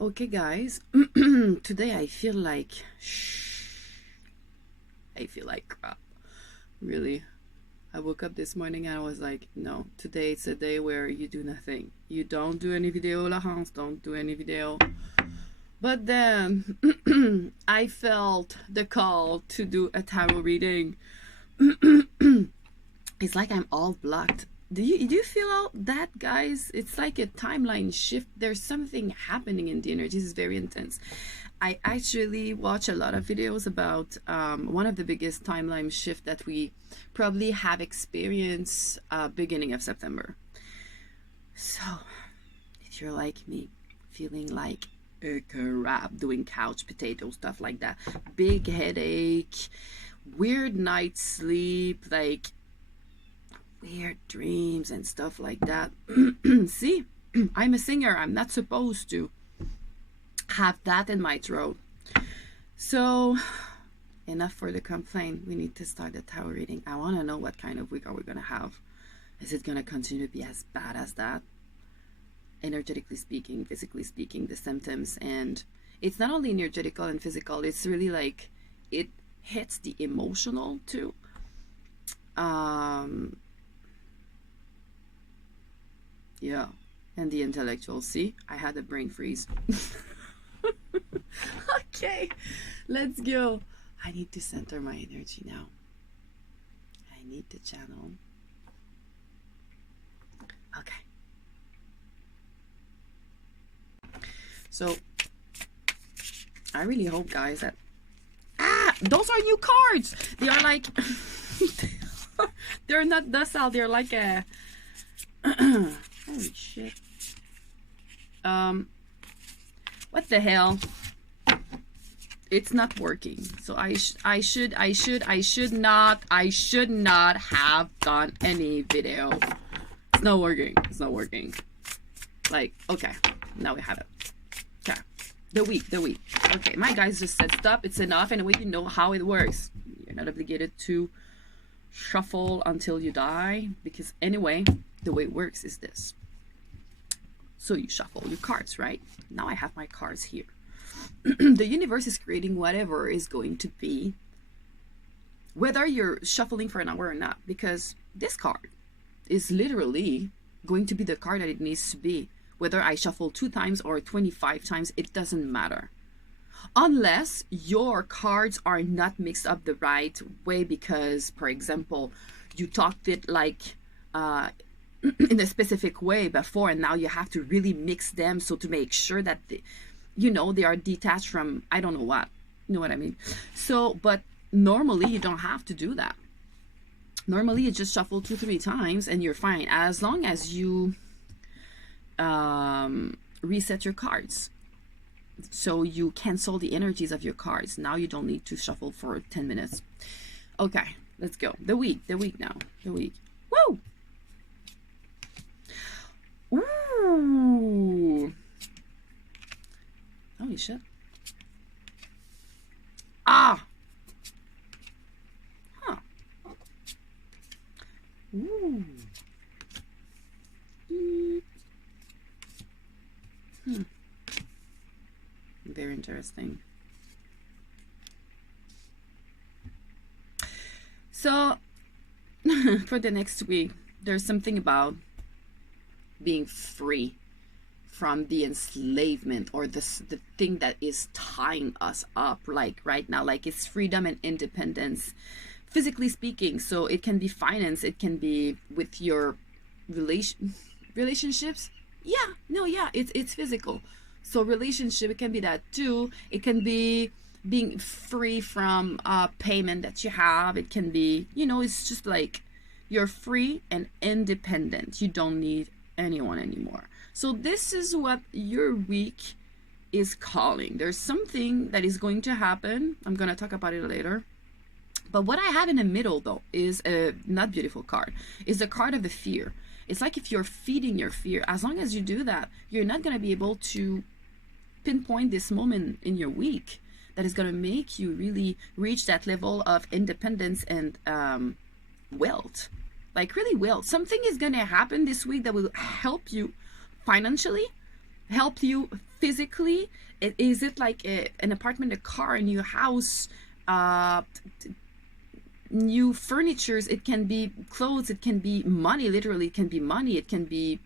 Okay, guys, today I feel like crap. Really. I woke up this morning and I was like, no, today it's a day where you do nothing. You don't do any video, La Hans, don't do any video. But then I felt the call to do a tarot reading. It's like I'm all blocked. Do you feel that, guys? It's like a timeline shift. There's something happening in the energy. It's very intense. I actually watch a lot of videos about one of the biggest timeline shift that we probably have experienced beginning of September. So if you're like me, feeling like a crap, doing couch potato stuff like that, big headache, weird night sleep, like weird dreams and stuff like that. See, I'm a singer. I'm not supposed to have that in my throat. So enough for the complaint. We need to start the tarot reading. I want to know what kind of week are we going to have. Is it going to continue to be as bad as that? Energetically speaking, physically speaking, the symptoms. And it's not only energetical and physical, it's really like it hits the emotional too. Yeah, and the intellectual. See, I had a brain freeze. Okay, let's go. I need to center my energy now. I need to channel. Okay. So, I really hope, guys, that... those are new cards! They are like... they're not docile, they're like a... Holy shit. What the hell? It's not working. So I should not have done any video. It's not working. It's not working. Like, okay. Now we have it. Okay. The week. Okay, my guys just said stop. It's enough. And you know how it works. You're not obligated to shuffle until you die. Because anyway, the way it works is this. So you shuffle your cards, right? Now I have my cards here. The universe is creating whatever is going to be, whether you're shuffling for an hour or not, because this card is literally going to be the card that it needs to be. Whether I shuffle 2 times or 25 times, it doesn't matter. Unless your cards are not mixed up the right way because, for example, you talked it like in a specific way before, and now you have to really mix them so to make sure that they are detached from I don't know what. You know what I mean? So, but normally you don't have to do that. Normally you just shuffle 2-3 times and you're fine, as long as you reset your cards. So you cancel the energies of your cards. Now you don't need to shuffle for 10 minutes. Okay, let's go. The week now. The week. Woo! Ooh. Holy shit. Ah! Huh. Ooh. Very interesting. So, for the next week, there's something about being free from the enslavement or the thing that is tying us up, like right now, like it's freedom and independence, physically speaking. So it can be finance, it can be with your relationships. It's physical. So relationship, it can be that too. It can be being free from payment that you have. It can be, it's just like you're free and independent. You don't need anyone anymore. So this is what your week is calling. There's something that is going to happen. I'm going to talk about it later. But what I have in the middle, though, is a not beautiful card. It's the card of the fear. It's like if you're feeding your fear. As long as you do that, you're not going to be able to pinpoint this moment in your week that is going to make you really reach that level of independence and wealth. Like really wealth. Something is going to happen this week that will help you financially, help you physically? Is it like an apartment, a car, a new house, uh, new furnitures? It can be clothes, it can be money, literally it can be money, it can be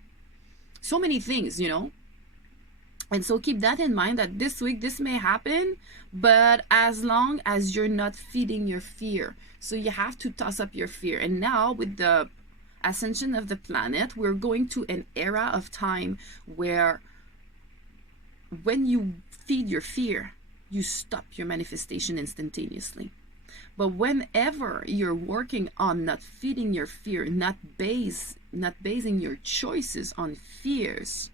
so many things, you know. And so keep that in mind, that this week this may happen, but as long as you're not feeding your fear. So you have to toss up your fear. And now with the ascension of the planet, we're going to an era of time where when you feed your fear, you stop your manifestation instantaneously. But whenever you're working on not feeding your fear, not basing your choices on fears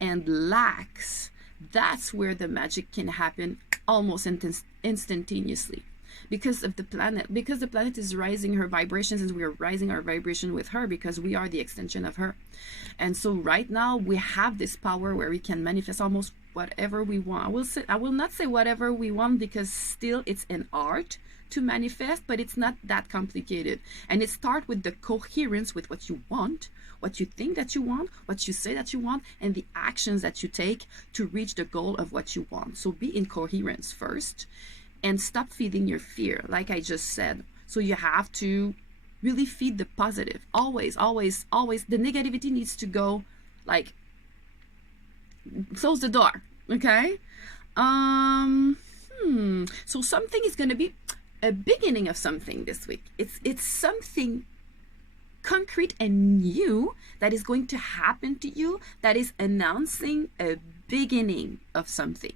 and lacks, that's where the magic can happen almost instantaneously. Because of the planet, because the planet is rising her vibrations, and we are rising our vibration with her, because we are the extension of her. And so right now we have this power where we can manifest almost whatever we want. I will not say whatever we want, because still it's an art to manifest, but it's not that complicated. And it starts with the coherence with what you want, what you think that you want, what you say that you want, and the actions that you take to reach the goal of what you want. So be in coherence first, and stop feeding your fear, like I just said. So you have to really feed the positive. Always, always, always. The negativity needs to go, like, close the door, okay? So something is going to be a beginning of something this week. It's something concrete and new that is going to happen to you, that is announcing a beginning of something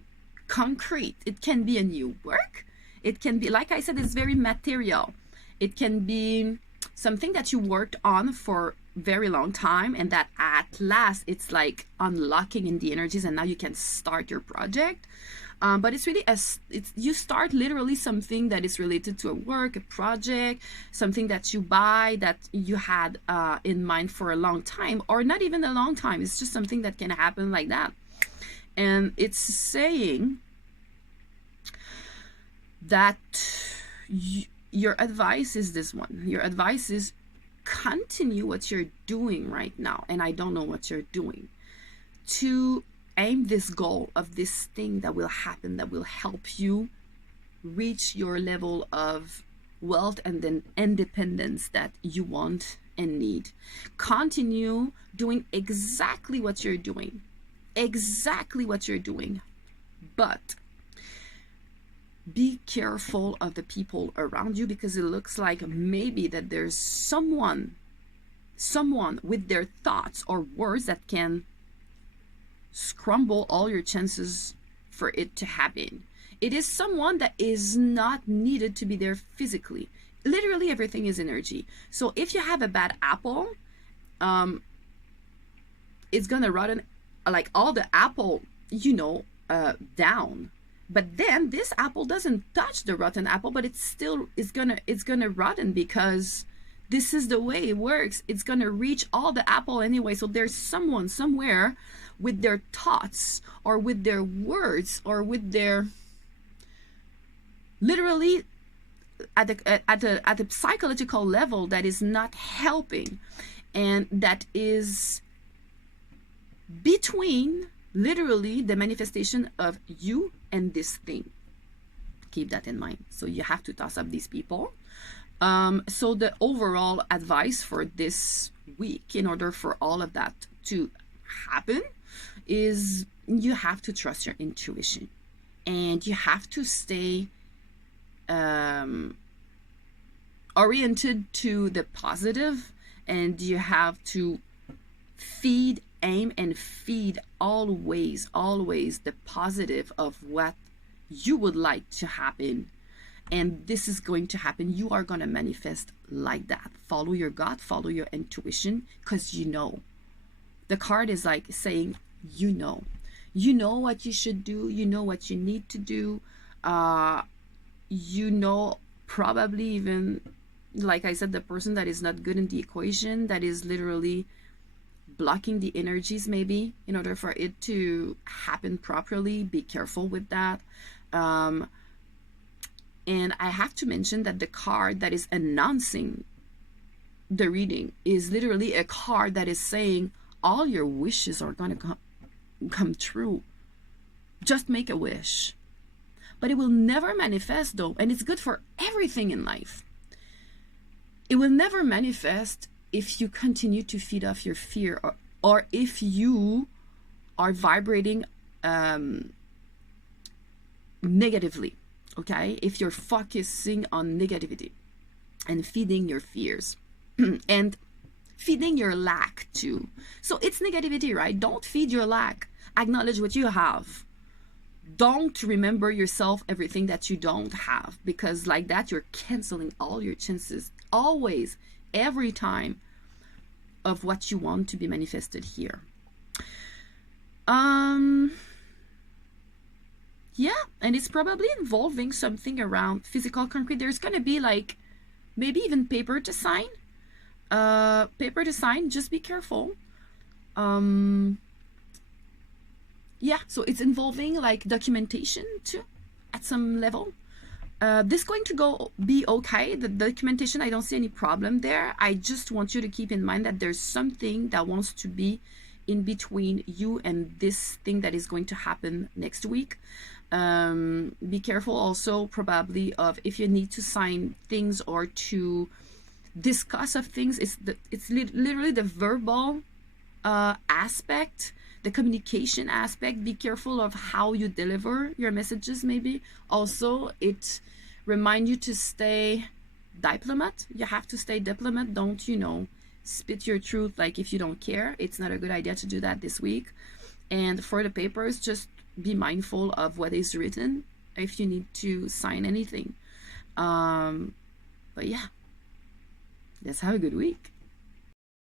concrete. It can be a new work. It can be, like I said, it's very material. It can be something that you worked on for very long time, and that at last it's like unlocking in the energies, and now you can start your project. But it's really you start literally something that is related to a work, a project, something that you buy that you had in mind for a long time, or not even a long time. It's just something that can happen like that. And it's saying that your advice is this one. Your advice is continue what you're doing right now. And I don't know what you're doing, to aim this goal of this thing that will happen, that will help you reach your level of wealth and then independence that you want and need. Continue doing exactly what you're doing. Exactly what you're doing, but be careful of the people around you, because it looks like maybe that there's someone with their thoughts or words that can scramble all your chances for it to happen. It is someone that is not needed to be there physically. Literally everything is energy. So if you have a bad apple, it's gonna rotten, like all the apple, down. But then this apple doesn't touch the rotten apple, but it's gonna rotten, because this is the way it works. It's gonna reach all the apple anyway. So there's someone somewhere with their thoughts or with their words or with their, literally at a psychological level, that is not helping, and that is between literally the manifestation of you and this thing. Keep that in mind. So you have to toss up these people. So the overall advice for this week, in order for all of that to happen, is you have to trust your intuition, and you have to stay oriented to the positive, and you have to aim and feed always the positive of what you would like to happen. And this is going to happen. You are going to manifest like that. Follow your gut, follow your intuition, because the card is like saying, you know what you should do, you know what you need to do, probably even, like I said, the person that is not good in the equation, that is literally blocking the energies, maybe, in order for it to happen properly. Be careful with that. And I have to mention that the card that is announcing the reading is literally a card that is saying all your wishes are going to come true. Just make a wish. But it will never manifest though, and it's good for everything in life. It will never manifest if you continue to feed off your fear, or if you are vibrating negatively, okay? If you're focusing on negativity and feeding your fears and feeding your lack too. So it's negativity, right? Don't feed your lack. Acknowledge what you have. Don't remember yourself everything that you don't have, because like that you're canceling all your chances, always, every time, of what you want to be manifested here. Yeah, and it's probably involving something around physical concrete. There's gonna be like maybe even paper to sign. Just be careful. Yeah, so it's involving like documentation too at some level. This is going to be okay. The documentation, I don't see any problem there. I just want you to keep in mind that there's something that wants to be in between you and this thing that is going to happen next week. Be careful also probably of if you need to sign things or to discuss of things. It's literally the verbal aspect, the communication aspect. Be careful of how you deliver your messages. Maybe also it remind you to stay diplomat. You have to stay diplomat. Don't, you know, spit your truth like if you don't care. It's not a good idea to do that this week. And for the papers, just be mindful of what is written if you need to sign anything. But yeah, let's have a good week.